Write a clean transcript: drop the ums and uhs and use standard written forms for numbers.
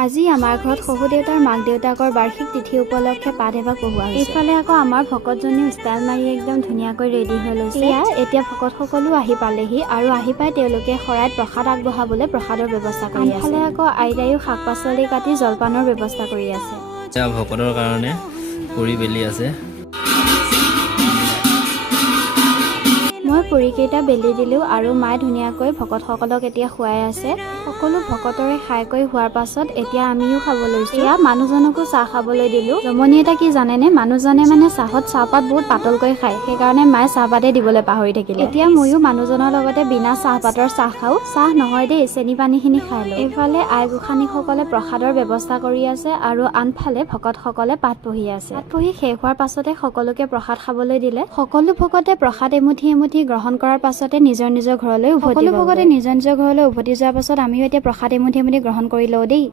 আজি আমাৰ ঘৰত শহু দেউতাৰ মাক দেউতাকৰ বাৰ্ষিক তিথি উপলক্ষে পাঠ এভাগ পঢ়োৱা হৈছে। এইফালে আকৌ আমাৰ ভকতজনীও ষ্টাইল মাৰি একদম ধুনীয়াকৈ ৰেডি হৈ লৈছে। এতিয়া ভকতসকলো আহি পালেহি আৰু আহি পাই তেওঁলোকে শৰাইত প্ৰসাদ আগবঢ়াবলৈ প্ৰসাদৰ ব্যৱস্থা কৰি আছে। আনফালে আকৌ আইতাইও শাক পাচলি কাটি জলপানৰ ব্যৱস্থা কৰি আছে। ভকতৰ কাৰণে পুৰি বেলি আছে। মই পুৰিকেইটা বেলি দিলোঁ আৰু মায়ে ধুনীয়াকৈ ভকতসকলক এতিয়া খুৱাই আছে। সকলো ভকতৰে খাই কৰি হোৱাৰ পাছত এতিয়া আমিও খাব লৈছোঁ। এতিয়া মানুহজনকো চাহ খাবলৈ দিলোঁ। জমনি এটা কি জানেনে, মানুহজনে মানে চাহত চাহপাত বহুত পাতলকৈ খায়, সেইকাৰণে মায়ে চাহপাতে দিবলৈ পাহৰি থাকিলে। এতিয়া ময়ো মানুহজনৰ লগতে বিনা চাহপাতৰ চাহ খাওঁ। চাহ নহয় দেই, চেনি পানীখিনি খাই লওঁ। এইফালে আই গোসানীসকলে প্ৰসাদৰ ব্যৱস্থা কৰি আছে আৰু আনফালে ভকতসকলে পাঠ পঢ়ি আছে। পাঠ পঢ়ি শেষ হোৱাৰ পাছতে সকলোকে প্ৰসাদ খাবলৈ দিলে। সকলো ভকতে প্ৰসাদ এমুঠি এমুঠি গ্ৰহণ কৰাৰ পাছতে নিজৰ নিজৰ ঘৰলৈ উভতি সকলো ভকতে নিজৰ নিজৰ ঘৰলৈ উভতি যোৱাৰ পাছত আমিও এতিয়া প্ৰসাদ এমুঠি এমুঠি গ্ৰহণ কৰি লওঁ দেই।